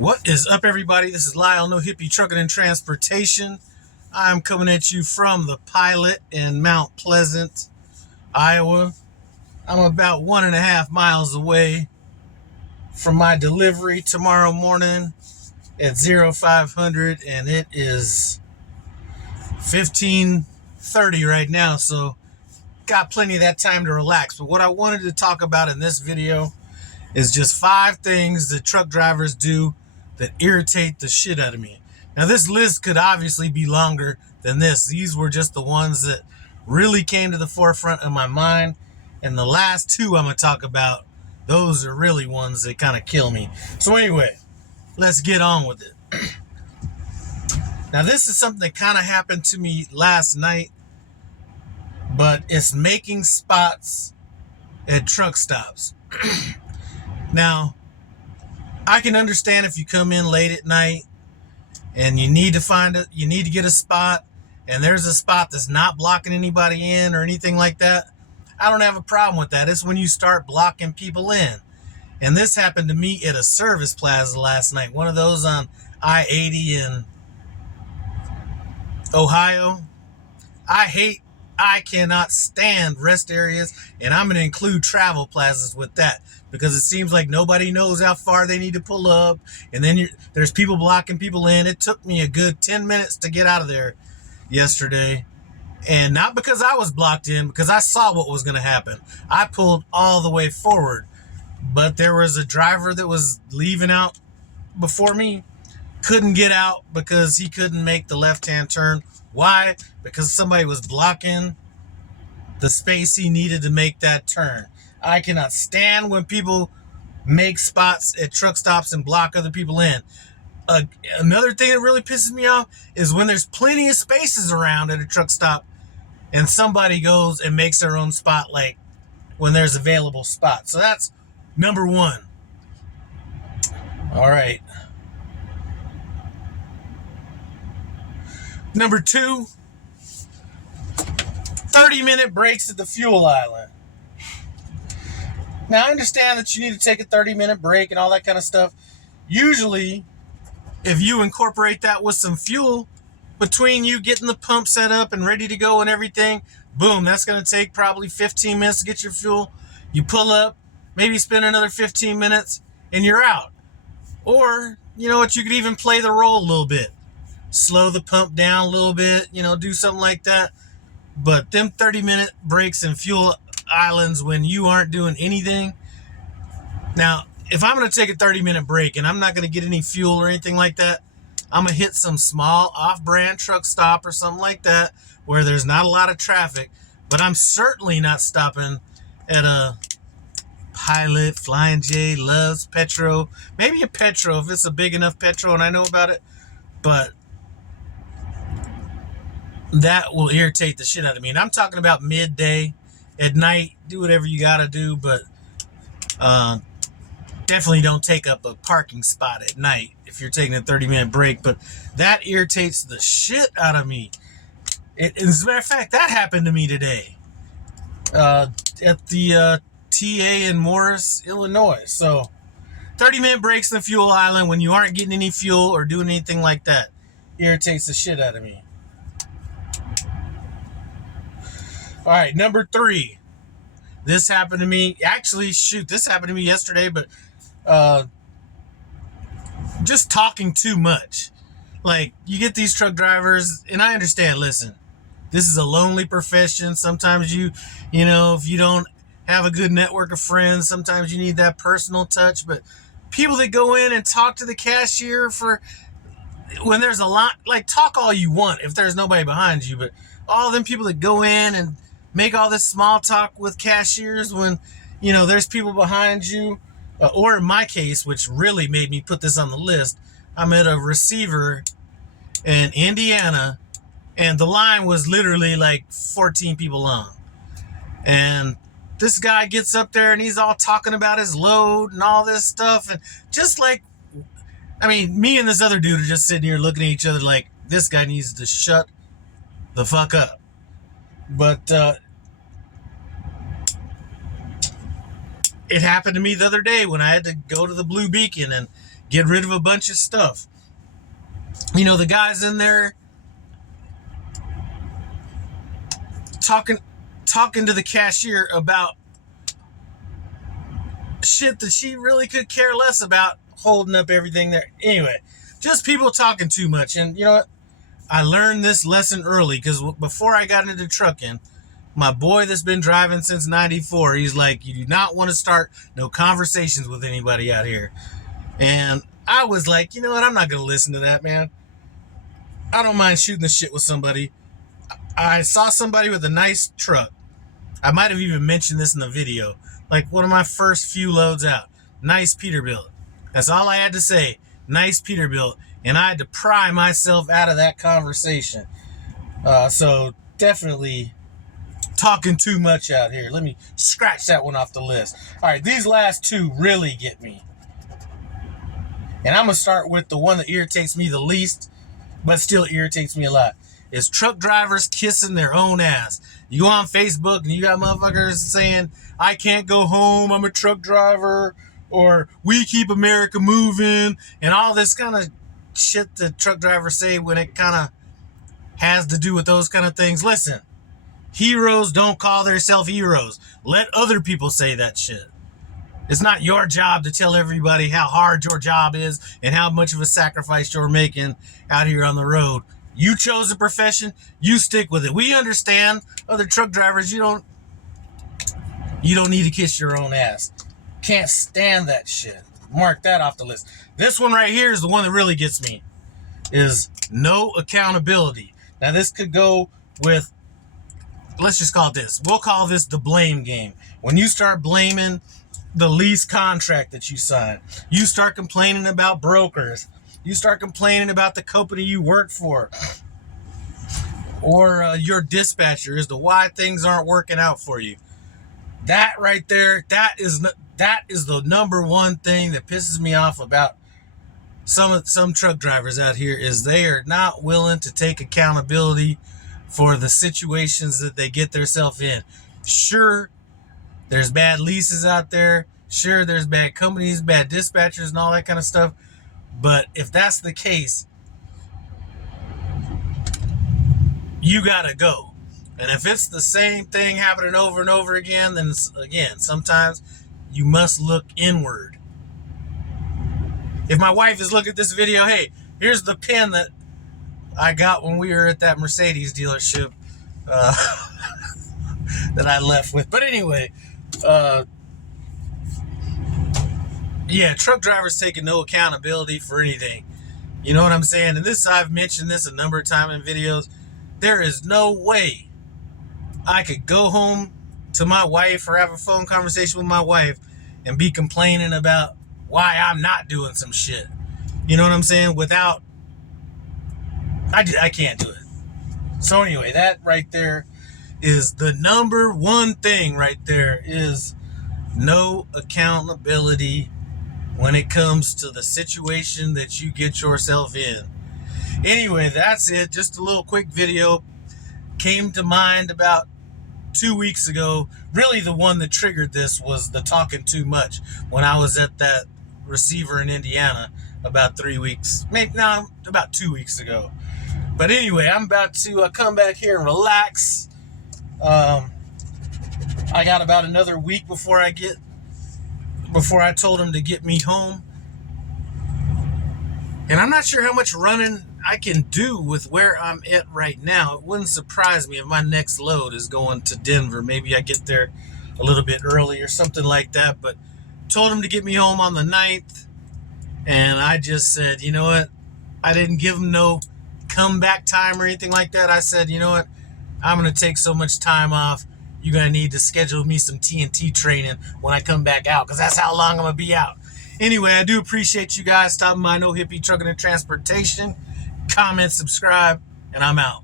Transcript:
What is up, everybody? This is Lyle, No Hippie Trucking and Transportation. I'm coming at you from the Pilot in Mount Pleasant, Iowa. I'm about 1.5 miles away from my delivery tomorrow morning at 0500, and it is 15:30 right now, so got plenty of that time to relax. But what I wanted to talk about in this video is just 5 things that truck drivers do that irritate the shit out of me. Now, this list could obviously be longer than this. These were just the ones that really came to the forefront of my mind. And the last 2 I'm going to talk about, those are really ones that kind of kill me. So anyway, let's get on with it. Now, this is something that kind of happened to me last night, but it's making spots at truck stops. Now, I can understand if you come in late at night and you need to get a spot, and there's a spot that's not blocking anybody in or anything like that. I don't have a problem with that. It's when you start blocking people in. And this happened to me at a service plaza last night, one of those on I-80 in Ohio. I cannot stand rest areas, and I'm going to include travel plazas with that, because it seems like nobody knows how far they need to pull up, and then there's people blocking people in. It took me a good 10 minutes to get out of there yesterday, and not because I was blocked in, because I saw what was going to happen. I pulled all the way forward, but there was a driver that was leaving out before me, couldn't get out because he couldn't make the left-hand turn. Why? Because somebody was blocking the space he needed to make that turn. I cannot stand when people make spots at truck stops and block other people in. Another thing that really pisses me off is when there's plenty of spaces around at a truck stop and somebody goes and makes their own spot, like when there's available spots. So that's number 1. All right. Number 2, 30-minute breaks at the fuel island. Now, I understand that you need to take a 30-minute break and all that kind of stuff. Usually, if you incorporate that with some fuel, between you getting the pump set up and ready to go and everything, boom, that's going to take probably 15 minutes to get your fuel. You pull up, maybe spend another 15 minutes, and you're out. Or, you know what, you could even play the role a little bit. Slow the pump down a little bit, do something like that. But them 30-minute breaks and fuel islands when you aren't doing anything. Now, if I'm going to take a 30-minute break and I'm not going to get any fuel or anything like that, I'm going to hit some small off-brand truck stop or something like that where there's not a lot of traffic. But I'm certainly not stopping at a Pilot, Flying J, Love's, Petro. Maybe a Petro if it's a big enough Petro and I know about it. But that will irritate the shit out of me. And I'm talking about midday, at night, do whatever you got to do, but definitely don't take up a parking spot at night if you're taking a 30-minute break. But that irritates the shit out of me. As a matter of fact, that happened to me today at the TA in Morris, Illinois. So 30-minute breaks in the fuel island when you aren't getting any fuel or doing anything like that irritates the shit out of me. All right, number 3. This happened to me. Actually, this happened to me yesterday, but just talking too much. Like, you get these truck drivers, and I understand, listen, this is a lonely profession. Sometimes if you don't have a good network of friends, sometimes you need that personal touch. But people that go in and talk to the cashier when there's a lot, like, talk all you want if there's nobody behind you, but all them people that go in and make all this small talk with cashiers when, there's people behind you. Or in my case, which really made me put this on the list, I'm at a receiver in Indiana, and the line was literally like 14 people long. And this guy gets up there and he's all talking about his load and all this stuff. And just like, me and this other dude are just sitting here looking at each other like, this guy needs to shut the fuck up. But it happened to me the other day when I had to go to the Blue Beacon and Get rid of a bunch of stuff. You know, the guy's in there talking to the cashier about shit that she really could care less about, holding up everything there. Anyway, just people talking too much. And you know what? I learned this lesson early, because before I got into trucking, my boy that's been driving since 94, he's like, you do not want to start no conversations with anybody out here. And I was like, you know what? I'm not going to listen to that, man. I don't mind shooting the shit with somebody. I saw somebody with a nice truck. I might have even mentioned this in the video. Like one of my first few loads out. Nice Peterbilt. That's all I had to say. Nice Peterbilt. And I had to pry myself out of that conversation. So definitely talking too much out here. Let me scratch that one off the list. All right, these last two really get me. And I'm going to start with the one that irritates me the least, but still irritates me a lot. Is truck drivers kissing their own ass. You go on Facebook and you got motherfuckers saying, I can't go home, I'm a truck driver, or we keep America moving, and all this kind of shit that truck drivers say when it kind of has to do with those kind of things. Listen, heroes don't call themselves heroes. Let other people say that shit. It's not your job to tell everybody how hard your job is and how much of a sacrifice you're making out here on the road. You chose a profession, you stick with it. We understand other truck drivers, you don't need to kiss your own ass. Can't stand that shit. Mark that off the list. This one right here is the one that really gets me. Is no accountability. Now this could go with, let's just call it this. We'll call this the blame game. When you start blaming the lease contract that you signed, you start complaining about brokers, you start complaining about the company you work for, or your dispatcher as to why things aren't working out for you. That right there, that is the number one thing that pisses me off about some truck drivers out here, is they are not willing to take accountability for the situations that they get themselves in. Sure, there's bad leases out there. Sure, there's bad companies, bad dispatchers, and all that kind of stuff. But if that's the case, you gotta go. And if it's the same thing happening over and over again, then again, sometimes you must look inward. If my wife is looking at this video, hey, here's the pin that I got when we were at that Mercedes dealership that I left with. But anyway, yeah, truck drivers taking no accountability for anything. You know what I'm saying? And this, I've mentioned this a number of times in videos. There is no way I could go home to my wife or have a phone conversation with my wife and be complaining about why I'm not doing some shit. You know what I'm saying? Without, I can't do it. So anyway, that right there is the number one thing right there, is no accountability when it comes to the situation that you get yourself in. Anyway, that's it. Just a little quick video. Came to mind about 2 weeks ago. Really, the one that triggered this was the talking too much when I was at that receiver in Indiana about 3 weeks, maybe no, about 2 weeks ago. But anyway, I'm about to come back here and relax. I got about another week before I told him to get me home. And I'm not sure how much running I can do with where I'm at right now. It wouldn't surprise me if my next load is going to Denver. Maybe I get there a little bit early or something like that. But told him to get me home on the 9th. And I just said, you know what? I didn't give him no comeback time or anything like that. I said, you know what? I'm going to take so much time off. You're going to need to schedule me some TNT training when I come back out, because that's how long I'm going to be out. Anyway, I do appreciate you guys stopping by No Hippie Trucking and Transportation. Comment, subscribe, and I'm out.